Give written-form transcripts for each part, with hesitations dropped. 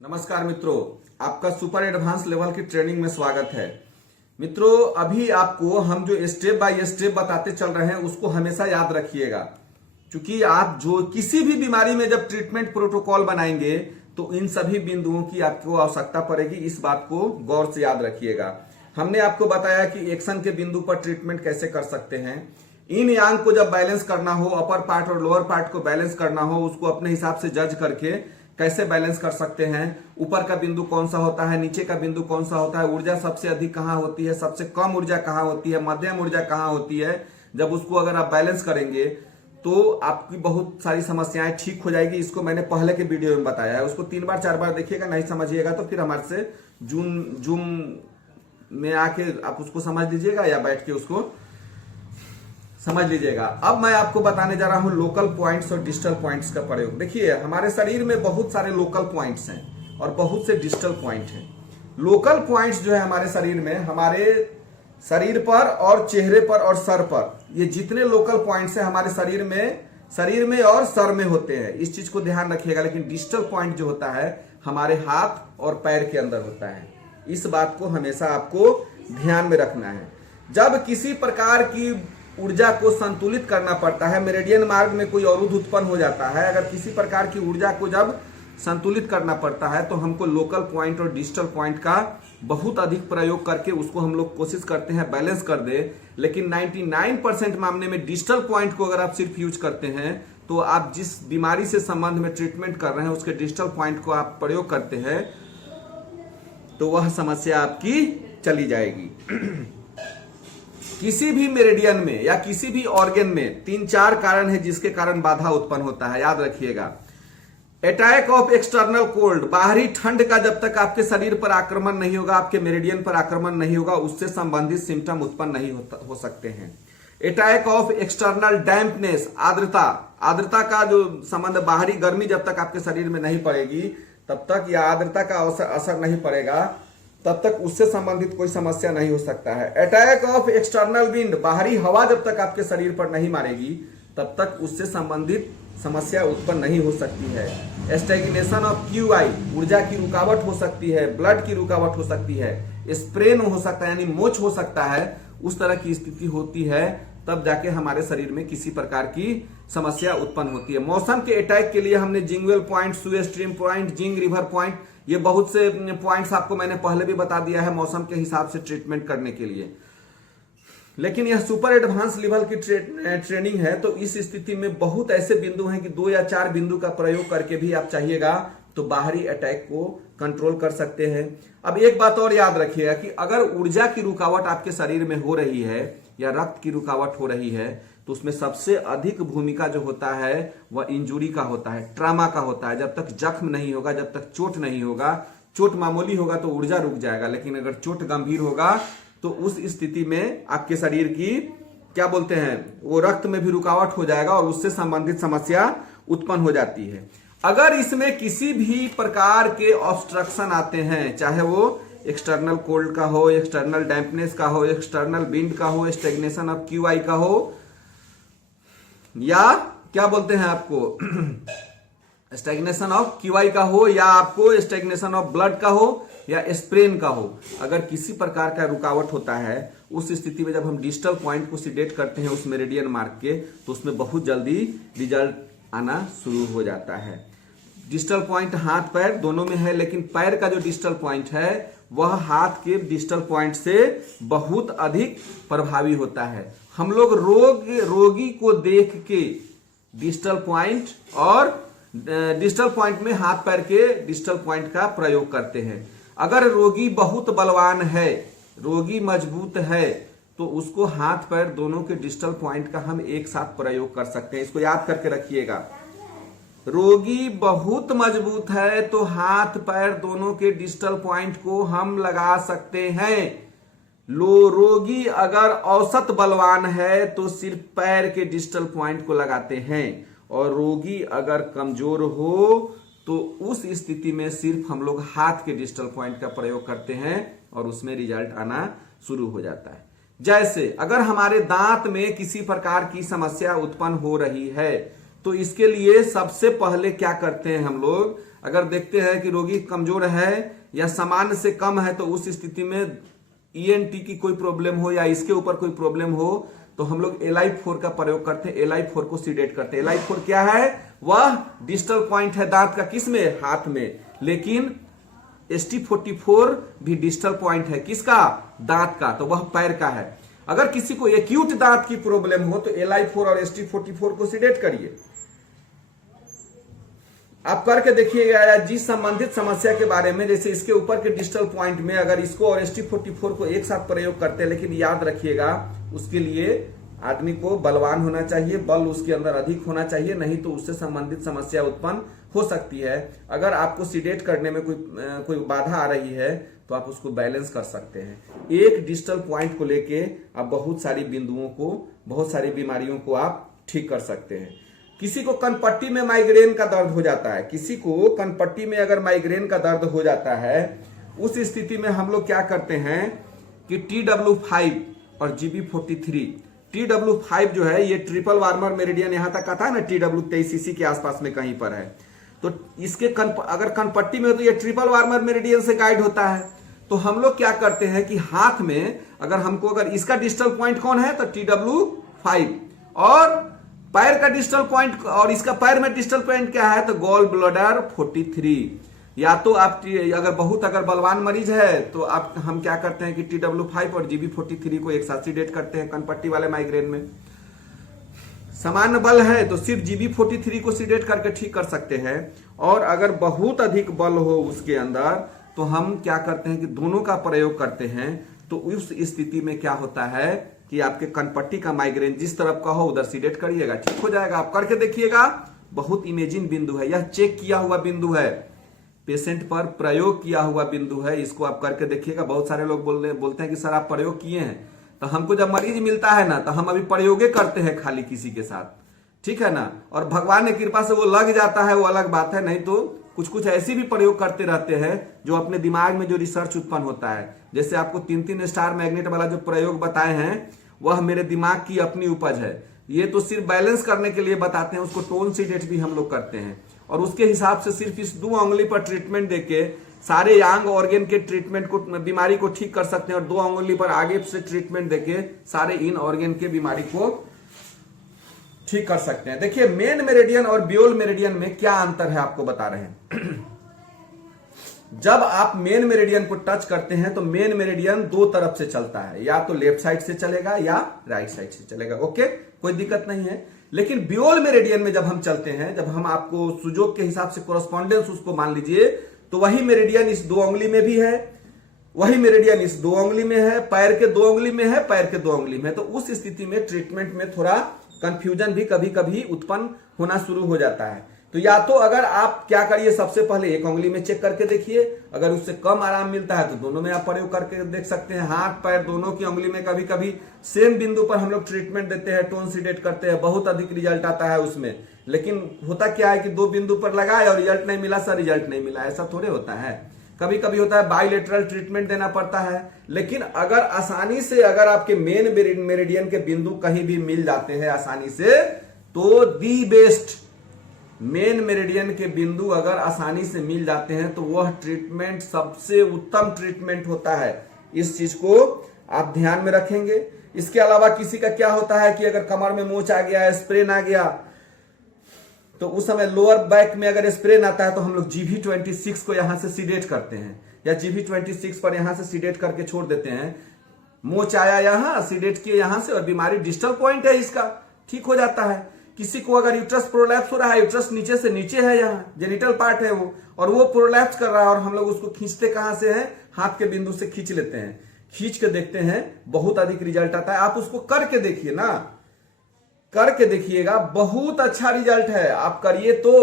नमस्कार मित्रों, आपका सुपर एडवांस लेवल की ट्रेनिंग में स्वागत है। मित्रों, अभी आपको हम जो स्टेप बाय स्टेप बताते चल रहे हैं उसको हमेशा याद रखिएगा, क्योंकि आप जो किसी भी बीमारी में जब ट्रीटमेंट प्रोटोकॉल बनाएंगे तो इन सभी बिंदुओं की आपको आवश्यकता पड़ेगी। इस बात को गौर से याद रखिएगा। हमने आपको बताया कि एक्शन के बिंदु पर ट्रीटमेंट कैसे कर सकते हैं। इन यांग को जब बैलेंस करना हो, अपर पार्ट और लोअर पार्ट को बैलेंस करना हो, उसको अपने हिसाब से जज करके कैसे बैलेंस कर सकते हैं। ऊपर का बिंदु कौन सा होता है, नीचे का बिंदु कौन सा होता है, ऊर्जा सबसे अधिक कहां होती है, सबसे कम ऊर्जा कहां होती है, मध्यम ऊर्जा कहां होती है। जब उसको अगर आप बैलेंस करेंगे तो आपकी बहुत सारी समस्याएं ठीक हो जाएगी। इसको मैंने पहले के वीडियो में बताया है, उसको 3 बार 4 बार देखिएगा। नहीं समझिएगा तो फिर हमारे से जूम में आके आप उसको समझ लीजिएगा या बैठ के उसको समझ लीजिएगा। अब मैं आपको बताने जा रहा हूं लोकल पॉइंट्स और डिजिटल पॉइंट्स का प्रयोग। देखिए, हमारे शरीर में बहुत सारे लोकल पॉइंट्स हैं और बहुत से डिजिटल पॉइंट हैं। लोकल पॉइंट्स जो है हमारे शरीर में, हमारे शरीर पर और चेहरे पर और सर पर, ये जितने लोकल पॉइंट्स हैं हमारे शरीर में और सर में होते हैं। इस चीज को ध्यान रखिएगा। लेकिन डिजिटल पॉइंट जो होता है हमारे हाथ और पैर के अंदर होता है। इस बात को हमेशा आपको ध्यान में रखना है। जब किसी प्रकार की ऊर्जा को संतुलित करना पड़ता है, मेरिडियन मार्ग में कोई अवरुद्ध उत्पन्न हो जाता है, अगर किसी प्रकार की ऊर्जा को जब संतुलित करना पड़ता है तो हमको लोकल पॉइंट और डिजिटल पॉइंट का बहुत अधिक प्रयोग करके उसको हम लोग कोशिश करते हैं बैलेंस कर दे। लेकिन 99% मामले में डिजिटल पॉइंट को अगर आप सिर्फ यूज करते हैं तो आप जिस बीमारी से संबंध में ट्रीटमेंट कर रहे हैं उसके डिजिटल पॉइंट को आप प्रयोग करते हैं तो वह समस्या आपकी चली जाएगी। किसी भी मेरिडियन में या किसी भी ऑर्गन में 3-4 कारण है जिसके कारण बाधा उत्पन्न होता है, याद रखिएगा। अटैक ऑफ एक्सटर्नल कोल्ड, बाहरी ठंड का जब तक आपके शरीर पर आक्रमण नहीं होगा, आपके मेरिडियन पर आक्रमण नहीं होगा, उससे संबंधित सिम्टम उत्पन्न नहीं हो सकते हैं। अटैक ऑफ एक्सटर्नल डैम्पनेस, आर्द्रता का जो संबंध, बाहरी गर्मी जब तक आपके शरीर में नहीं पड़ेगी तब तक, या आर्द्रता का असर नहीं पड़ेगा तब तक उससे संबंधित कोई समस्या नहीं हो सकता है। अटैक ऑफ एक्सटर्नल विंड, बाहरी हवा जब तक आपके शरीर पर नहीं मारेगी तब तक उससे संबंधित समस्या उत्पन्न नहीं हो सकती है। स्टैग्नेशन ऑफ क्यूआई, ऊर्जा की रुकावट हो सकती है, ब्लड की रुकावट हो सकती है, स्प्रेन हो सकता है यानी मोच हो सकता है। उस तरह की स्थिति होती है तब जाके हमारे शरीर में किसी प्रकार की समस्या उत्पन्न होती है। मौसम के अटैक के लिए हमने जिंगवेल पॉइंट, सुए स्ट्रीम पॉइंट, जिंग रिवर पॉइंट, ये बहुत से पॉइंट्स आपको मैंने पहले भी बता दिया है मौसम के हिसाब से ट्रीटमेंट करने के लिए। लेकिन यह सुपर एडवांस लेवल की ट्रेनिंग है तो इस स्थिति में बहुत ऐसे बिंदु हैं कि 2 या 4 बिंदु का प्रयोग करके भी आप चाहिएगा तो बाहरी अटैक को कंट्रोल कर सकते हैं। अब एक बात और याद रखिएगा कि अगर ऊर्जा की रुकावट आपके शरीर में हो रही है या रक्त की रुकावट हो रही है तो उसमें सबसे अधिक भूमिका जो होता है वह इंजुरी का होता है, ट्रामा का होता है। जब तक जख्म नहीं होगा, जब तक चोट नहीं होगा, चोट मामूली होगा तो ऊर्जा रुक जाएगा, लेकिन अगर चोट गंभीर होगा तो उस स्थिति में आपके शरीर की क्या बोलते हैं, वो रक्त में भी रुकावट हो जाएगा और उससे संबंधित समस्या उत्पन्न हो जाती है। अगर इसमें किसी भी प्रकार के ऑब्स्ट्रक्शन आते हैं, चाहे वो एक्सटर्नल कोल्ड का हो, एक्सटर्नल डैम्पनेस का हो, एक्सटर्नल विंड का हो, स्टैग्नेशन ऑफ क्यूआई का हो, या क्या बोलते हैं आपको स्टैग्नेशन ऑफ क्यूआई का हो, या आपको स्टैग्नेशन ऑफ ब्लड का हो, या स्प्रेन का हो, अगर किसी प्रकार का रुकावट होता है उस स्थिति में जब हम डिजिटल पॉइंट को सिडेट करते हैं उस मेरिडियन मार्ग के, तो उसमें बहुत जल्दी रिजल्ट आना शुरू हो जाता है। डिजिटल पॉइंट हाथ पैर दोनों में है, लेकिन पैर का जो डिजिटल पॉइंट है वह हाथ के डिजिटल पॉइंट से बहुत अधिक प्रभावी होता है। हम लोग रोगी को देख के डिजिटल पॉइंट और डिजिटल पॉइंट में हाथ पैर के डिजिटल पॉइंट का प्रयोग करते हैं। अगर रोगी बहुत बलवान है, रोगी मजबूत है, तो उसको हाथ पैर दोनों के डिजिटल पॉइंट का हम एक साथ प्रयोग कर सकते हैं। इसको याद करके रखिएगा। रोगी बहुत मजबूत है तो हाथ पैर दोनों के डिजिटल पॉइंट को हम लगा सकते हैं। रोगी अगर औसत बलवान है तो सिर्फ पैर के डिजिटल पॉइंट को लगाते हैं, और रोगी अगर कमजोर हो तो उस स्थिति में सिर्फ हम लोग हाथ के डिजिटल पॉइंट का प्रयोग करते हैं और उसमें रिजल्ट आना शुरू हो जाता है। जैसे अगर हमारे दांत में किसी प्रकार की समस्या उत्पन्न हो रही है तो इसके लिए सबसे पहले क्या करते हैं हम लोग, अगर देखते हैं कि रोगी कमजोर है या सामान्य से कम है, तो उस स्थिति में ईएनटी की कोई प्रॉब्लम हो या इसके ऊपर कोई प्रॉब्लम हो, तो हम लोग LI4 का प्रयोग करते हैं, LI4 को सीडेट करते हैं। LI4 क्या है, वह डिस्टल पॉइंट है दांत का, किसमें, हाथ में, लेकिन ST44 भी डिस्टल पॉइंट है, किसका, दांत का, तो वह पैर का है। अगर किसी को एक्यूट दांत की प्रॉब्लम हो तो LI4 और ST44 को सीडेट करिए। आप करके देखिएगा जिस संबंधित समस्या के बारे में, जैसे इसके ऊपर के डिस्टल पॉइंट में अगर इसको और ST44 को एक साथ प्रयोग करते हैं, लेकिन याद रखिएगा उसके लिए आदमी को बलवान होना चाहिए, बल उसके अंदर अधिक होना चाहिए, नहीं तो उससे संबंधित समस्या उत्पन्न हो सकती है। अगर आपको सीडेट करने में कोई बाधा आ रही है तो आप उसको बैलेंस कर सकते हैं। एक डिस्टल पॉइंट को लेके आप बहुत सारी बिंदुओं को, बहुत सारी बीमारियों को आप ठीक कर सकते हैं। किसी को कनपट्टी में माइग्रेन का दर्द हो जाता है, किसी को कनपट्टी में अगर माइग्रेन का दर्द हो जाता है, उस स्थिति में हम लोग क्या करते हैं कि TW5 और GB43, TW5 जो है ये ट्रिपल वार्मर मेरिडियन, यहां तक आता है ना, TW23 के आसपास में कहीं पर है, तो इसके अगर कनपट्टी में हो तो ये ट्रिपल वार्मर मेरिडियन से गाइड होता है। तो हम लोग क्या करते हैं कि हाथ में अगर इसका डिस्टल पॉइंट कौन है तो TW5, और पैर का डिस्टल पॉइंट, और इसका पैर में डिस्टल पॉइंट क्या है तो गॉल ब्लैडर 43। या तो आप अगर बलवान मरीज है तो हम क्या करते हैं कि TW5 और GB43 को एक साथ सीडेट करते हैं कनपट्टी वाले माइग्रेन में। सामान्य बल है तो सिर्फ GB43 को सीडेट करके ठीक कर सकते हैं, और अगर बहुत अधिक बल हो उसके अंदर तो हम क्या करते हैं कि दोनों का प्रयोग करते हैं। तो उस स्थिति में क्या होता है कि आपके कनपट्टी का माइग्रेन जिस तरफ का हो उधर सीडेट करिएगा, ठीक हो जाएगा। आप करके देखिएगा, बहुत इमेजिन बिंदु है, यह चेक किया हुआ बिंदु है, पेशेंट पर प्रयोग किया हुआ बिंदु है, इसको आप करके देखिएगा। बहुत सारे लोग बोलते हैं कि सर आप प्रयोग किए हैं, तो हमको जब मरीज मिलता है ना तो हम अभी प्रयोगे करते हैं खाली किसी के साथ, ठीक है ना, और भगवान की कृपा से वो लग जाता है, वो अलग बात है, नहीं तो कुछ कुछ ऐसी भी प्रयोग करते रहते हैं जो अपने दिमाग में जो रिसर्च उत्पन्न होता है। जैसे आपको 3-3 स्टार मैग्नेट वाला जो प्रयोग बताए हैं वह मेरे दिमाग की अपनी उपज है, ये तो सिर्फ बैलेंस करने के लिए बताते हैं, उसको टोन सीडेट भी हम लोग करते हैं, और उसके हिसाब से सिर्फ इस 2 उंगली पर ट्रीटमेंट देके सारे यांग ऑर्गन के ट्रीटमेंट को, बीमारी को ठीक कर सकते हैं, और 2 उंगली पर आगे से ट्रीटमेंट देके सारे इन ऑर्गन के बीमारी को ठीक कर सकते हैं। देखिए मेन मेरिडियन और ब्यूल मेरिडियन में क्या अंतर है आपको बता रहे हैं। जब आप मेन मेरिडियन को टच करते हैं तो मेन मेरिडियन 2 तरफ से चलता है, या तो लेफ्ट साइड से चलेगा या राइट साइड से चलेगा, ओके, कोई दिक्कत नहीं है। लेकिन ब्यूल मेरिडियन में जब हम चलते हैं, जब हम आपको सुजोग के हिसाब से कोरस्पॉन्डेंस उसको मान लीजिए, तो वही मेरिडियन इस 2 उंगली में भी है, वही मेरिडियन इस 2 उंगली में है, पैर के 2 उंगली में है, पैर के 2 उंगली में है। तो उस स्थिति में ट्रीटमेंट में थोड़ा कंफ्यूजन भी कभी कभी उत्पन्न होना शुरू हो जाता है। तो या तो अगर आप क्या करिए, सबसे पहले 1 उंगली में चेक करके देखिए, अगर उससे कम आराम मिलता है तो दोनों में आप प्रयोग करके देख सकते हैं। हाथ पैर दोनों की उंगली में कभी कभी सेम बिंदु पर हम लोग ट्रीटमेंट देते हैं, टोन सीडेट करते हैं, बहुत अधिक रिजल्ट आता है उसमें। लेकिन होता क्या है कि 2 बिंदु पर लगाए और रिजल्ट नहीं मिला, सर रिजल्ट नहीं मिला, ऐसा थोड़े होता है। कभी कभी होता है बाइलेटरल ट्रीटमेंट देना पड़ता है। लेकिन अगर आसानी से अगर आपके मेन मेरिडियन के बिंदु कहीं भी मिल जाते हैं आसानी से, तो दी बेस्ट मेन मेरिडियन के बिंदु अगर आसानी से मिल जाते हैं तो वह ट्रीटमेंट सबसे उत्तम ट्रीटमेंट होता है। इस चीज को आप ध्यान में रखेंगे। इसके अलावा किसी का क्या होता है कि अगर कमर में मोच आ गया, स्प्रेन आ गया, तो उस समय लोअर बैक में अगर स्प्रेन आता है तो हम लोग GB26 को यहां से सीडेट करते हैं, या GB26 पर यहां से सीडेट करके छोड़ देते हैं। मोच आया यहां, सीडेट किए यहां से, और बीमारी डिस्टल पॉइंट है इसका, ठीक हो जाता है। किसी को अगर यूट्रस प्रोलैप्स हो रहा है, यूट्रस नीचे से नीचे है, यहाँ जेनिटल पार्ट है वो, और वो प्रोलैप्स कर रहा है, और हम लोग उसको खींचते कहां से हैं, हाथ के बिंदु से खींच लेते हैं, खींच के देखते हैं, बहुत अधिक रिजल्ट आता है। आप उसको करके देखिए ना, करके देखिएगा, बहुत अच्छा रिजल्ट है। आप करिए तो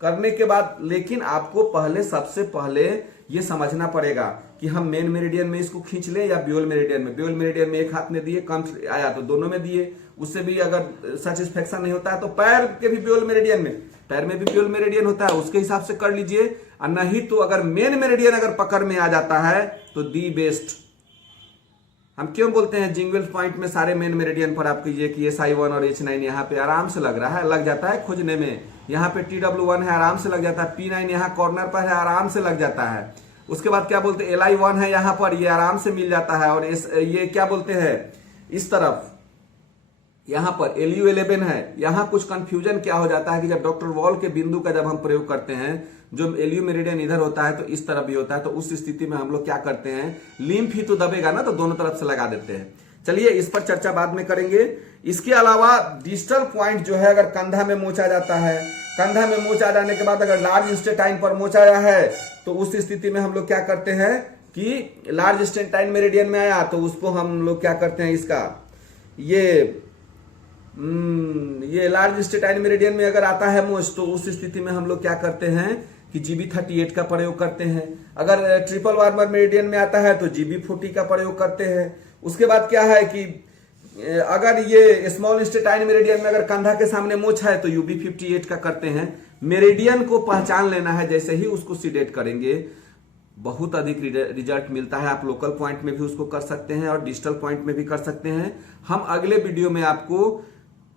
करने के बाद, लेकिन आपको पहले सबसे पहले ये समझना पड़ेगा कि हम मेन मेरिडियन में इसको खींच लें या ब्यूल मेरिडियन में। ब्यूल मेरिडियन में एक हाथ में दिए, कम आया तो दोनों में दिए, उससे भी अगर सेटिस्फेक्शन नहीं होता है तो पैर के भी ब्यूल मेरिडियन में, पैर में भी ब्यूल मेरिडियन होता है, उसके हिसाब से कर लीजिए। और नहीं तो अगर मेन मेरिडियन अगर पकड़ में आ जाता है तो दी बेस्ट हम क्यों बोलते हैं जिंगवेल्स पॉइंट में सारे मेन मेरिडियन पर आप कीजिए कि SI1 और H9 यहाँ पे आराम से लग रहा है, लग जाता है खोजने में। यहाँ पे TW1 है, आराम से लग जाता है। P9 यहाँ कॉर्नर पर है, आराम से लग जाता है। उसके बाद क्या बोलते हैं LI1 है यहाँ पर, ये आराम से मिल जाता है। और ये क्या बोलते हैं इस तरफ यहाँ पर LU11 है। यहाँ कुछ कंफ्यूजन क्या हो जाता है कि जब डॉक्टर वॉल के बिंदु का जब हम प्रयोग करते हैं, जो LU मेरिडियन इधर होता है तो इस तरफ भी होता है, तो उस स्थिति में हम लोग क्या करते हैं, लिम्फ ही तो दबेगा ना, तो दोनों तरफ से लगा देते हैं। चलिए इस पर चर्चा बाद में करेंगे। इसके अलावा डिस्टल पॉइंट जो है, अगर कंधा में मोच आ जाता है, कंधा में मोच आ जाने के बाद अगर लार्ज इंटेस्टाइन पर मोच आया है, तो उस स्थिति में हम लोग क्या करते हैं कि लार्ज इंटेस्टाइन मेरिडियन में आया तो उसको हम लोग क्या करते हैं, इसका ये लार्ज इंटेस्टाइन मेरिडियन में अगर आता है मोच, तो उस स्थिति में हम लोग क्या करते हैं कि GB38 का प्रयोग करते हैं। अगर ट्रिपल वार्मर मेरिडियन में आता है तो GB40 का प्रयोग करते हैं। उसके बाद क्या है कि अगर ये स्मॉल इंटेस्टाइन मेरिडियन में अगर कंधा के सामने मोच है तो UB58 का करते हैं। मेरिडियन को पहचान लेना है, जैसे ही उसको सीडेट करेंगे बहुत अधिक रिजल्ट मिलता है। आप लोकल पॉइंट में भी उसको कर सकते हैं और डिजिटल पॉइंट में भी कर सकते हैं। हम अगले वीडियो में आपको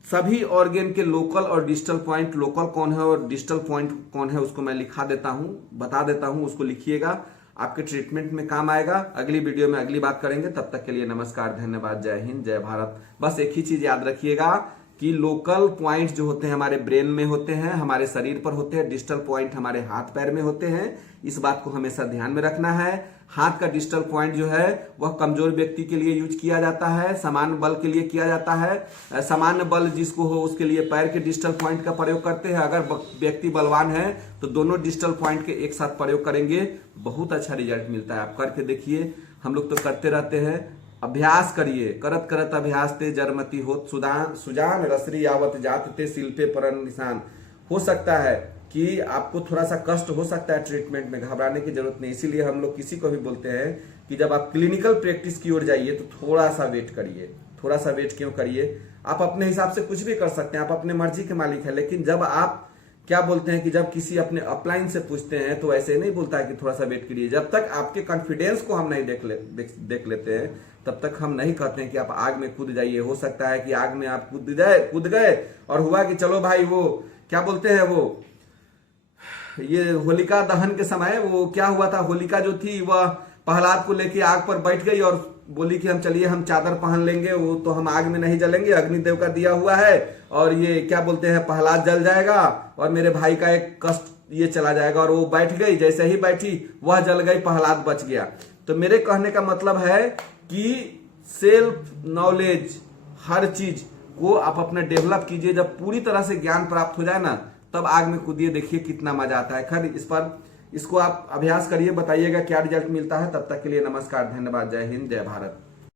सभी ऑर्गेन के लोकल और डिजिटल पॉइंट, लोकल कौन है और डिजिटल पॉइंट कौन है, उसको मैं लिखा देता हूं, बता देता हूं, उसको लिखिएगा, आपके ट्रीटमेंट में काम आएगा। अगली वीडियो में अगली बात करेंगे। तब तक के लिए नमस्कार, धन्यवाद, जय हिंद, जय भारत। बस एक ही चीज याद रखिएगा कि लोकल पॉइंट जो होते हैं हमारे ब्रेन में होते हैं, हमारे शरीर पर होते हैं। डिजिटल पॉइंट हमारे हाथ पैर में होते हैं। इस बात को हमेशा ध्यान में रखना है। हाथ का डिजिटल पॉइंट जो है वह कमजोर व्यक्ति के लिए यूज किया जाता है, सामान्य बल के लिए किया जाता है। सामान्य बल जिसको हो उसके लिए पैर के डिजिटल पॉइंट का प्रयोग करते हैं। अगर व्यक्ति बलवान है तो दोनों डिजिटल पॉइंट के एक साथ प्रयोग करेंगे, बहुत अच्छा रिजल्ट मिलता है। आप करके देखिए, हम लोग तो करते रहते हैं। अभ्यास करिए, करत करत अभ्यास ते जरमती होत सुजान रसरी आवत जात ते शिल्पे पर निशान। हो सकता है कि आपको थोड़ा सा कष्ट हो सकता है ट्रीटमेंट में, घबराने की जरूरत नहीं। इसीलिए हम लोग किसी को भी बोलते हैं कि जब आप क्लिनिकल प्रैक्टिस की ओर जाइए तो थोड़ा सा वेट करिए। थोड़ा सा वेट क्यों करिए, आप अपने हिसाब से कुछ भी कर सकते हैं, आप अपने मर्जी के मालिक हैं। लेकिन जब आप क्या बोलते हैं कि जब किसी अपने अपलाइन से पूछते हैं तो ऐसे नहीं बोलता है कि थोड़ा सा वेट करिए। जब तक आपके कॉन्फिडेंस को हम नहीं देख लेते हैं, तब तक हम नहीं कहते हैं कि आप आग में कूद जाइए। हो सकता है कि आग में आप कूद गए और हुआ कि चलो भाई, वो क्या बोलते हैं, वो ये होलिका दहन के समय वो क्या हुआ था, होलिका जो थी वह प्रहलाद को लेके आग पर बैठ गई और बोली कि हम चलिए हम चादर पहन लेंगे, वो तो हम आग में नहीं जलेंगे, अग्निदेव का दिया हुआ है और ये क्या बोलते हैं प्रहलाद जल जाएगा और मेरे भाई का एक कष्ट ये चला जाएगा। और वो बैठ गई, जैसे ही बैठी वह जल गई, प्रहलाद बच गया। तो मेरे कहने का मतलब है कि सेल्फ नॉलेज, हर चीज को आप अपने डेवलप कीजिए। जब पूरी तरह से ज्ञान प्राप्त हो जाए ना, तब आग में कूदिए, देखिए कितना मजा आता है। खैर इसको आप अभ्यास करिए, बताइएगा क्या रिजल्ट मिलता है। तब तक के लिए नमस्कार, धन्यवाद, जय हिंद, जय भारत।